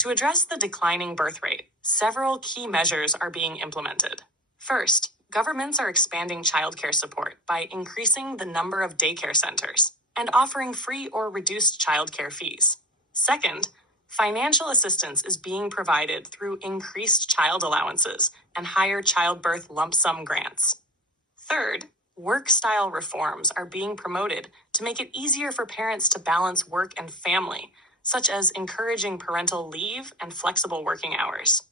To address the declining birth rate, several key measures are being implemented. First, governments are expanding childcare support by increasing the number of daycare centers and offering free or reduced childcare fees. Second, financial assistance is being provided through increased child allowances and higher childbirth lump sum grants. Third, work-style reforms are being promoted to make it easier for parents to balance work and family, such as encouraging parental leave and flexible working hours.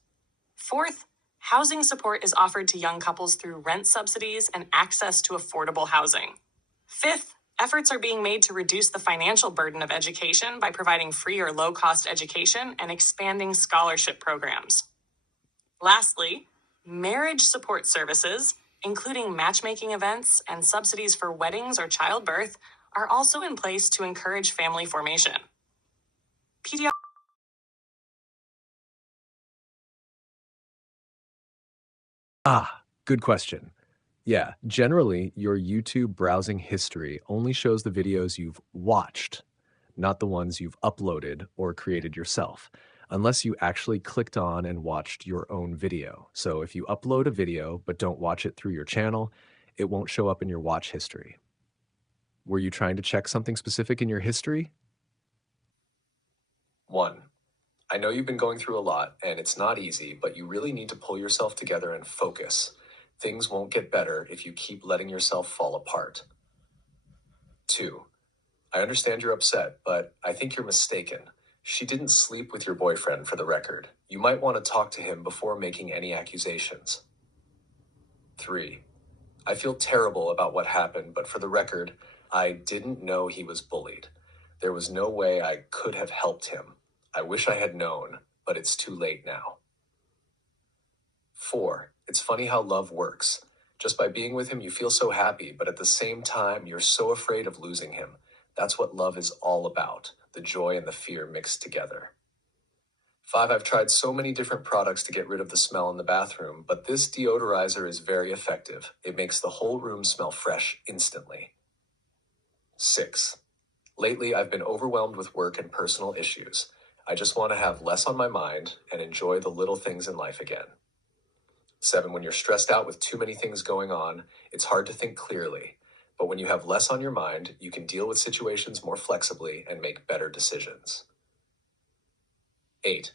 Fourth, housing support is offered to young couples through rent subsidies and access to affordable housing. Fifth, efforts are being made to reduce the financial burden of education by providing free or low-cost education and expanding scholarship programs. Lastly, marriage support services, including matchmaking events and subsidies for weddings or childbirth, are also in place to encourage family formation. Good question. Yeah, generally, your YouTube browsing history only shows the videos you've watched, not the ones you've uploaded or created yourself, unless you actually clicked on and watched your own video. So if you upload a video but don't watch it through your channel, it won't show up in your watch history. Were you trying to check something specific in your history? 1. I know you've been going through a lot, and it's not easy, but you really need to pull yourself together and focus. Things won't get better if you keep letting yourself fall apart. 2. I understand you're upset, but I think you're mistaken. She didn't sleep with your boyfriend, for the record. You might want to talk to him before making any accusations. 3. I feel terrible about what happened, but for the record, I didn't know he was bullied. There was no way I could have helped him. I wish I had known, but it's too late now. 4. It's funny how love works. Just by being with him, you feel so happy, but at the same time, you're so afraid of losing him. That's what love is all about, the joy and the fear mixed together. 5. I've tried so many different products to get rid of the smell in the bathroom, but this deodorizer is very effective. It makes the whole room smell fresh instantly. 6. Lately, I've been overwhelmed with work and personal issues. I just want to have less on my mind and enjoy the little things in life again. 7. When you're stressed out with too many things going on, it's hard to think clearly. But when you have less on your mind, you can deal with situations more flexibly and make better decisions. 8.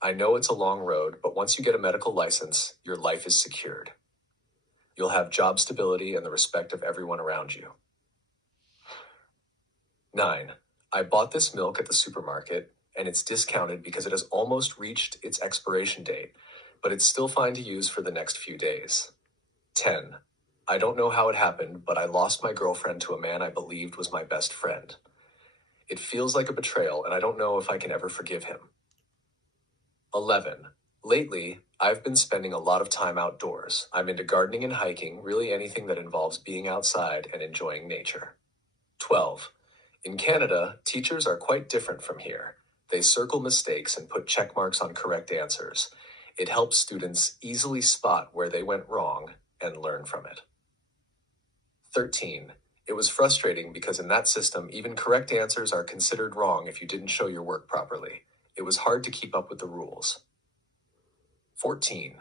I know it's a long road, but once you get a medical license, your life is secured. You'll have job stability and the respect of everyone around you. 9. I bought this milk at the supermarket, and it's discounted because it has almost reached its expiration date, but it's still fine to use for the next few days. 10. I don't know how it happened, but I lost my girlfriend to a man I believed was my best friend. It feels like a betrayal, and I don't know if I can ever forgive him. 11. Lately, I've been spending a lot of time outdoors. I'm into gardening and hiking, really anything that involves being outside and enjoying nature. 12. In Canada, teachers are quite different from here. They circle mistakes and put check marks on correct answers. It helps students easily spot where they went wrong and learn from it. 13. It was frustrating because in that system, even correct answers are considered wrong if you didn't show your work properly. It was hard to keep up with the rules. 14.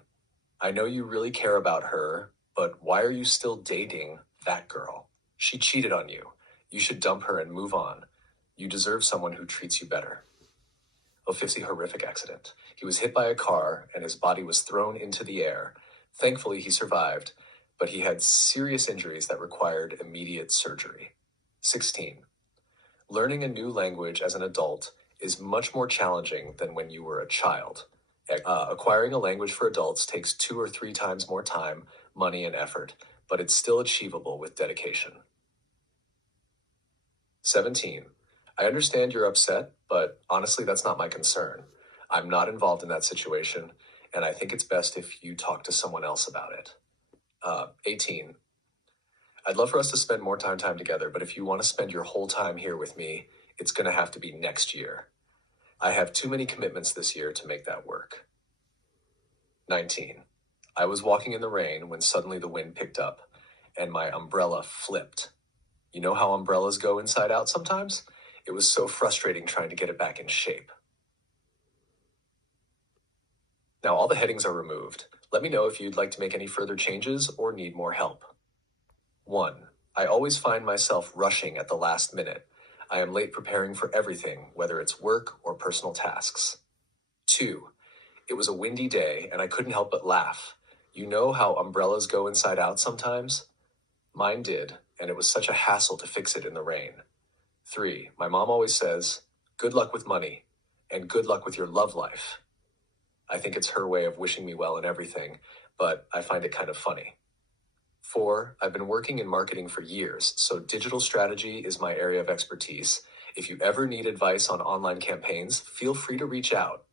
I know you really care about her, but why are you still dating that girl? She cheated on you. You should dump her and move on. You deserve someone who treats you better. Ofisi horrific accident. He was hit by a car and his body was thrown into the air. Thankfully, he survived, but he had serious injuries that required immediate surgery. 16. Learning a new language as an adult is much more challenging than when you were a child. Acquiring a language for adults takes 2 or 3 times more time, money, and effort, but it's still achievable with dedication. 17. I understand you're upset, but honestly, that's not my concern. I'm not involved in that situation, and I think it's best if you talk to someone else about it. 18. I'd love for us to spend more time together, but if you want to spend your whole time here with me, it's going to have to be next year. I have too many commitments this year to make that work. 19. I was walking in the rain when suddenly the wind picked up, and my umbrella flipped. You know how umbrellas go inside out sometimes? It was so frustrating trying to get it back in shape. Now all the headings are removed. Let me know if you'd like to make any further changes or need more help. 1. I always find myself rushing at the last minute. I am late preparing for everything, whether it's work or personal tasks. 2. It was a windy day and I couldn't help but laugh. You know how umbrellas go inside out sometimes? Mine did, and it was such a hassle to fix it in the rain. 3. My mom always says, good luck with money, and good luck with your love life. I think it's her way of wishing me well in everything, but I find it kind of funny. 4. I've been working in marketing for years, so digital strategy is my area of expertise. If you ever need advice on online campaigns, feel free to reach out.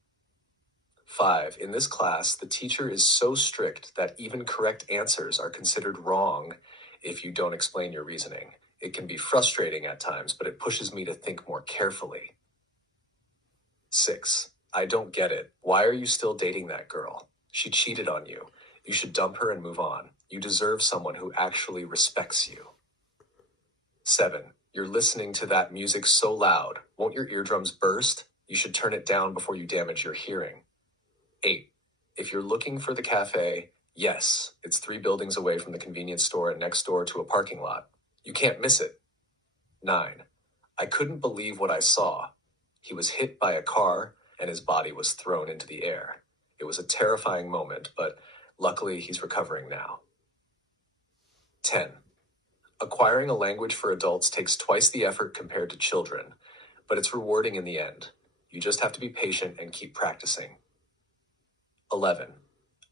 5. In this class, the teacher is so strict that even correct answers are considered wrong if you don't explain your reasoning. It can be frustrating at times, but it pushes me to think more carefully. 6. I don't get it. Why are you still dating that girl? She cheated on you. You should dump her and move on. You deserve someone who actually respects you. 7. You're listening to that music so loud. Won't your eardrums burst? You should turn it down before you damage your hearing. 8. If you're looking for the cafe, yes, it's 3 buildings away from the convenience store and next door to a parking lot. You can't miss it. 9. I couldn't believe what I saw. He was hit by a car and his body was thrown into the air. It was a terrifying moment, but luckily he's recovering now. 10. Acquiring a language for adults takes twice the effort compared to children, but it's rewarding in the end. You just have to be patient and keep practicing. 11.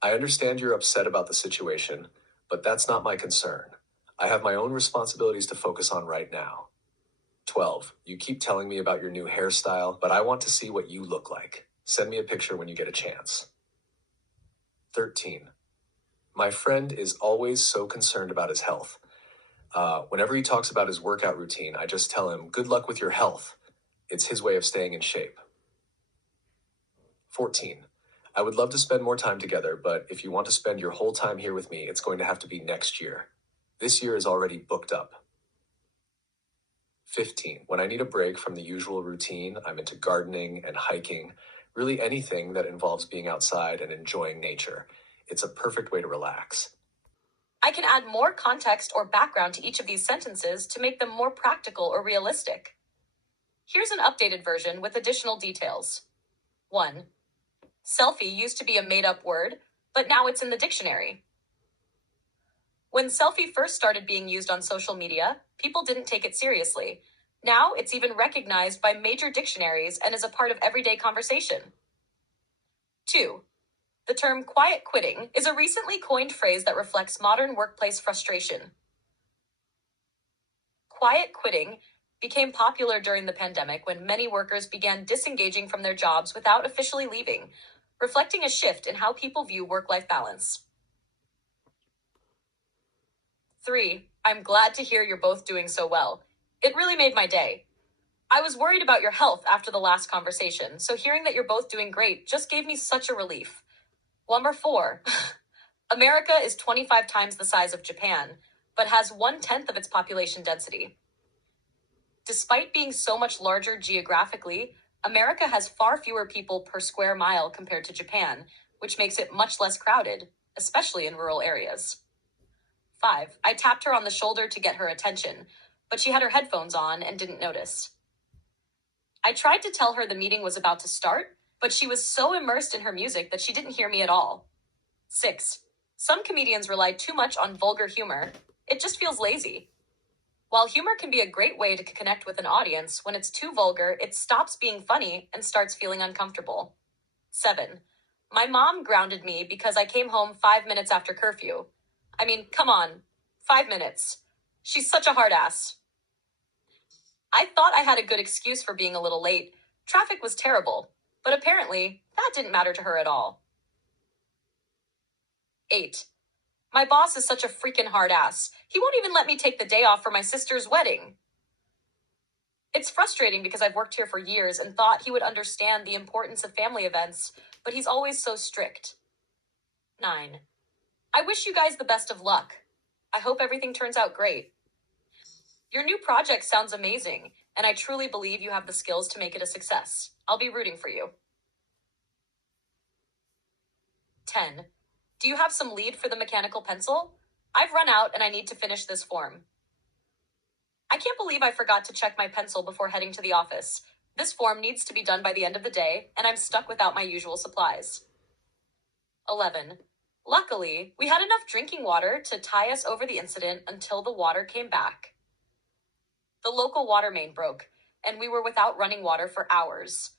I understand you're upset about the situation, but that's not my concern. I have my own responsibilities to focus on right now. 12. You keep telling me about your new hairstyle, but I want to see what you look like. Send me a picture when you get a chance. 13. My friend is always so concerned about his health. Whenever he talks about his workout routine, I just tell him, good luck with your health. It's his way of staying in shape. 14. I would love to spend more time together, but if you want to spend your whole time here with me, it's going to have to be next year. This year is already booked up. 15. When I need a break from the usual routine, I'm into gardening and hiking, really anything that involves being outside and enjoying nature. It's a perfect way to relax. I can add more context or background to each of these sentences to make them more practical or realistic. Here's an updated version with additional details. 1. Selfie used to be a made-up word, but now it's in the dictionary. When selfie first started being used on social media, people didn't take it seriously. Now it's even recognized by major dictionaries and is a part of everyday conversation. 2. The term quiet quitting is a recently coined phrase that reflects modern workplace frustration. Quiet quitting became popular during the pandemic when many workers began disengaging from their jobs without officially leaving, reflecting a shift in how people view work-life balance. 3. I'm glad to hear you're both doing so well. It really made my day. I was worried about your health after the last conversation, so hearing that you're both doing great just gave me such a relief. Number 4. America is 25 times the size of Japan, but has 1/10 of its population density. Despite being so much larger geographically, America has far fewer people per square mile compared to Japan, which makes it much less crowded, especially in rural areas. 5. I tapped her on the shoulder to get her attention, but she had her headphones on and didn't notice. I tried to tell her the meeting was about to start, but she was so immersed in her music that she didn't hear me at all. 6. Some comedians rely too much on vulgar humor. It just feels lazy. While humor can be a great way to connect with an audience, when it's too vulgar, it stops being funny and starts feeling uncomfortable. 7. My mom grounded me because I came home 5 minutes after curfew. I mean, come on, 5 minutes. She's such a hard ass. I thought I had a good excuse for being a little late. Traffic was terrible, but apparently that didn't matter to her at all. 8. My boss is such a freaking hard ass. He won't even let me take the day off for my sister's wedding. It's frustrating because I've worked here for years and thought he would understand the importance of family events, but he's always so strict. 9. I wish you guys the best of luck. I hope everything turns out great. Your new project sounds amazing, and I truly believe you have the skills to make it a success. I'll be rooting for you. 10. Do you have some lead for the mechanical pencil? I've run out and I need to finish this form. I can't believe I forgot to check my pencil before heading to the office. This form needs to be done by the end of the day, and I'm stuck without my usual supplies. 11. Luckily, we had enough drinking water to tie us over the incident until the water came back. The local water main broke, and we were without running water for hours.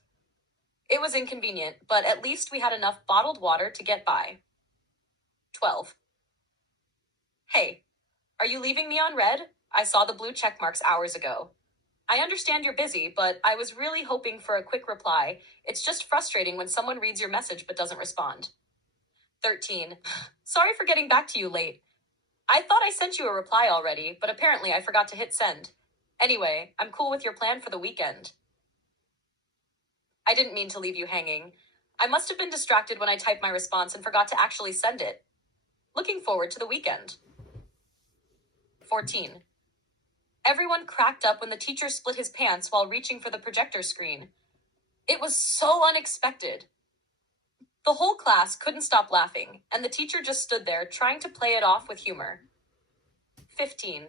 It was inconvenient, but at least we had enough bottled water to get by. 12. Hey, are you leaving me on red? I saw the blue check marks hours ago. I understand you're busy, but I was really hoping for a quick reply. It's just frustrating when someone reads your message but doesn't respond. 13. Sorry for getting back to you late. I thought I sent you a reply already, but apparently I forgot to hit send. Anyway, I'm cool with your plan for the weekend. I didn't mean to leave you hanging. I must have been distracted when I typed my response and forgot to actually send it. Looking forward to the weekend. 14. Everyone cracked up when the teacher split his pants while reaching for the projector screen. It was so unexpected. The whole class couldn't stop laughing, and the teacher just stood there trying to play it off with humor. 15.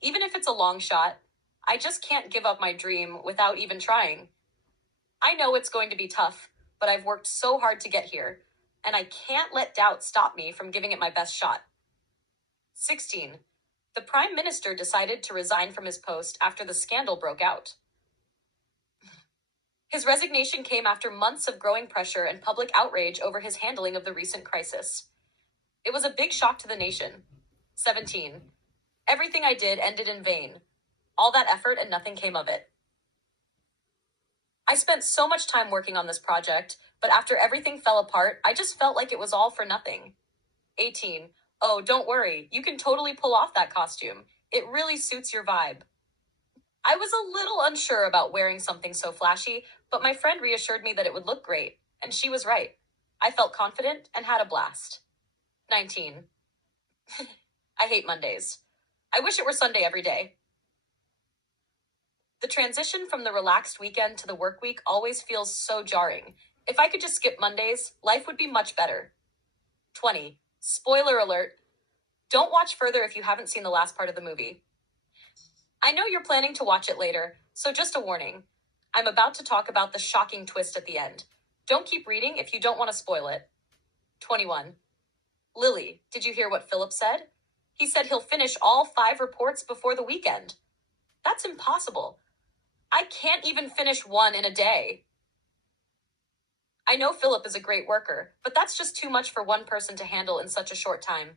Even if it's a long shot, I just can't give up my dream without even trying. I know it's going to be tough, but I've worked so hard to get here, and I can't let doubt stop me from giving it my best shot. 16. The Prime Minister decided to resign from his post after the scandal broke out. His resignation came after months of growing pressure and public outrage over his handling of the recent crisis. It was a big shock to the nation. 17. Everything I did ended in vain. All that effort and nothing came of it. I spent so much time working on this project, but after everything fell apart, I just felt like it was all for nothing. 18. Oh, don't worry, you can totally pull off that costume. It really suits your vibe. I was a little unsure about wearing something so flashy, but my friend reassured me that it would look great, and she was right. I felt confident and had a blast. 19. I hate Mondays. I wish it were Sunday every day. The transition from the relaxed weekend to the work week always feels so jarring. If I could just skip Mondays, life would be much better. 20. Spoiler alert. Don't watch further if you haven't seen the last part of the movie. I know you're planning to watch it later, so just a warning. I'm about to talk about the shocking twist at the end. Don't keep reading if you don't want to spoil it. 21. Lily, did you hear what Philip said? He said he'll finish all 5 reports before the weekend. That's impossible. I can't even finish one in a day. I know Philip is a great worker, but that's just too much for one person to handle in such a short time.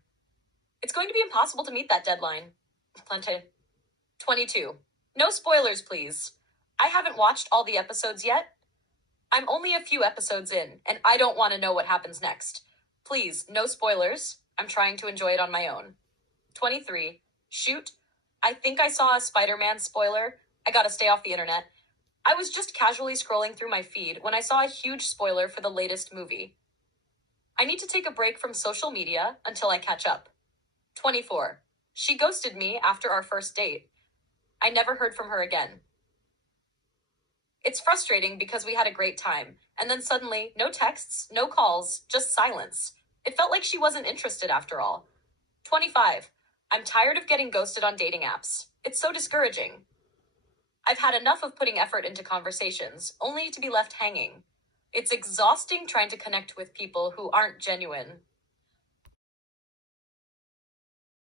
It's going to be impossible to meet that deadline. Plenty. 22. No spoilers, please. I haven't watched all the episodes yet. I'm only a few episodes in, and I don't want to know what happens next. Please, no spoilers. I'm trying to enjoy it on my own. 23. Shoot. I think I saw a Spider-Man spoiler. I gotta stay off the internet. I was just casually scrolling through my feed when I saw a huge spoiler for the latest movie. I need to take a break from social media until I catch up. 24. She ghosted me after our first date. I never heard from her again. It's frustrating because we had a great time, and then suddenly, no texts, no calls, just silence. It felt like she wasn't interested after all. 25. I'm tired of getting ghosted on dating apps. It's so discouraging. I've had enough of putting effort into conversations, only to be left hanging. It's exhausting trying to connect with people who aren't genuine.